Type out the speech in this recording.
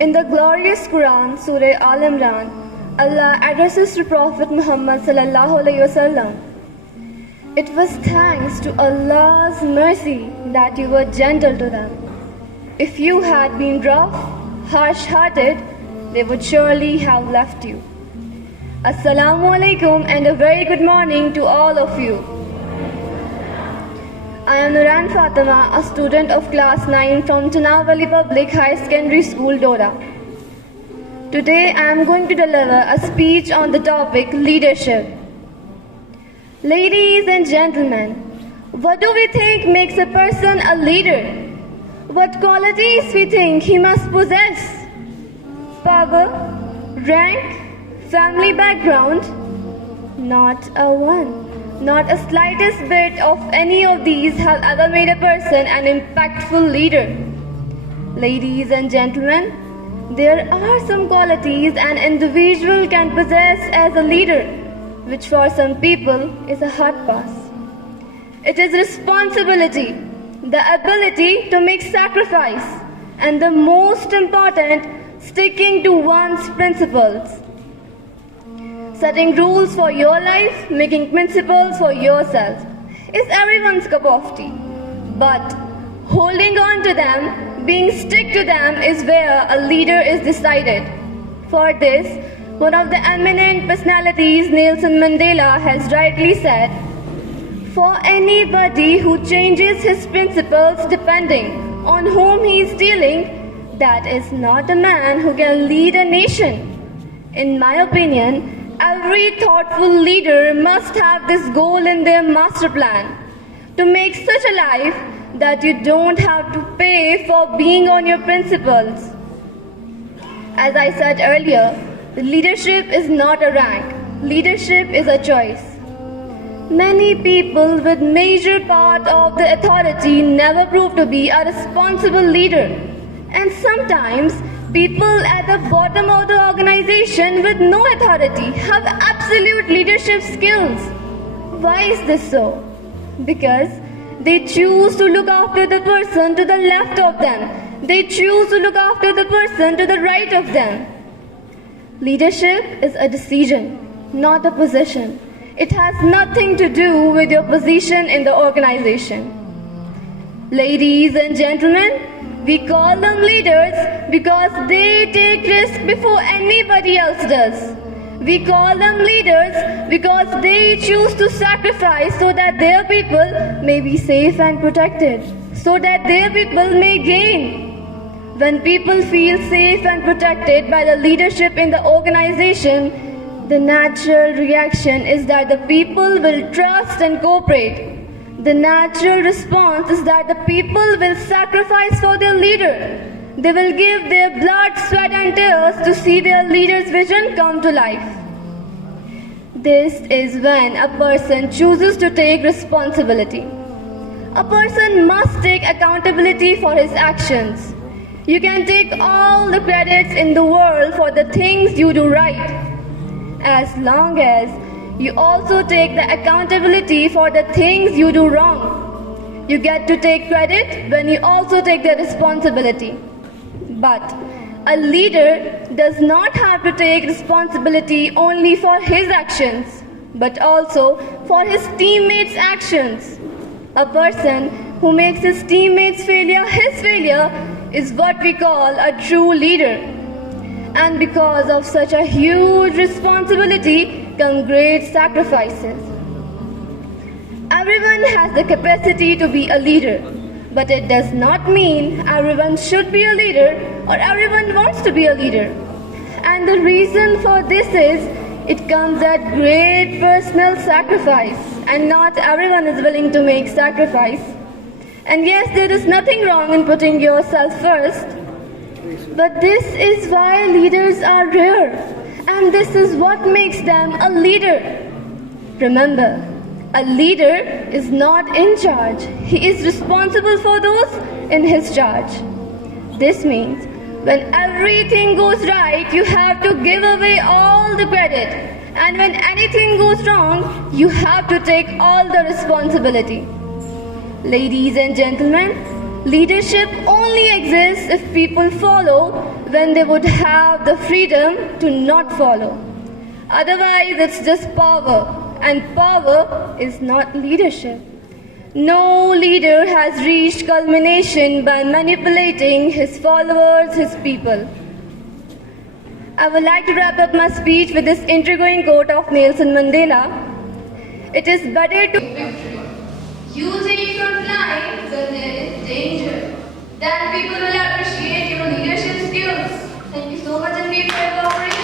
In the glorious Quran, Surah Al-Imran, Allah addresses to Prophet Muhammad sallallahu alaihi wasallam. It was thanks to Allah's mercy that you were gentle to them. If you had been rough, harsh-hearted, they would surely have left you. Assalamu alaikum and a very good morning to all of you. I am Nuran Fatima, a student of class 9 from Tanawali Public High Secondary School, Doda. Today I am going to deliver a speech on the topic leadership. Ladies and gentlemen, what do we think makes a person a leader? What qualities we think he must possess? Power, rank, family background? Not a one. Not a slightest bit of any of these has ever made a person an impactful leader. Ladies and gentlemen, there are some qualities an individual can possess as a leader, which for some people is a hard pass. It is responsibility, the ability to make sacrifice, and the most important, sticking to one's principles. Setting rules for your life, making principles for yourself is everyone's cup of tea. But holding on to them, being stick to them is where a leader is decided. For this, one of the eminent personalities, Nelson Mandela, has rightly said, "For anybody who changes his principles depending on whom he is dealing, that is not a man who can lead a nation." In my opinion, every thoughtful leader must have this goal in their master plan, to make such a life that you don't have to pay for being on your principles. As I said earlier, leadership is not a rank. Leadership is a choice. Many people with major part of the authority never prove to be a responsible leader. And sometimes people at the bottom of the organization with no authority have absolute leadership skills. Why is this so? Because they choose to look after the person to the left of them. They choose to look after the person to the right of them. Leadership is a decision, not a position. It has nothing to do with your position in the organization. Ladies and gentlemen, we call them leaders because they take risk before anybody else does. We call them leaders because they choose to sacrifice so that their people may be safe and protected, so that their people may gain. When people feel safe and protected by the leadership in the organization, the natural reaction is that the people will trust and cooperate. The natural response is that the people will sacrifice for their leader. They will give their blood, sweat and tears to see their leader's vision come to life. This is when a person chooses to take responsibility. A person must take accountability for his actions. You can take all the credits in the world for the things you do right, as long as you also take the accountability for the things you do wrong. You get to take credit when you also take the responsibility. But a leader does not have to take responsibility only for his actions, but also for his teammates' actions. A person who makes his teammates' failure his failure is what we call a true leader. And because of such a huge responsibility come great sacrifices. Everyone has the capacity to be a leader, but it does not mean everyone should be a leader or everyone wants to be a leader. And the reason for this is it comes at great personal sacrifice, and not everyone is willing to make sacrifice. And yes, there is nothing wrong in putting yourself first, but this is why leaders are rare, and this is what makes them a leader. Remember, a leader is not in charge. He is responsible for those in his charge. This means when everything goes right, you have to give away all the credit. And when anything goes wrong, you have to take all the responsibility. Ladies and gentlemen, leadership only exists if people follow when they would have the freedom to not follow. Otherwise, it's just power, and power is not leadership. No leader has reached culmination by manipulating his followers, his people. I would like to wrap up my speech with this intriguing quote of Nelson Mandela. It is better to victory. You take front line when there is danger. Then people will appreciate your leadership skills. Thank you so much indeed for your cooperation.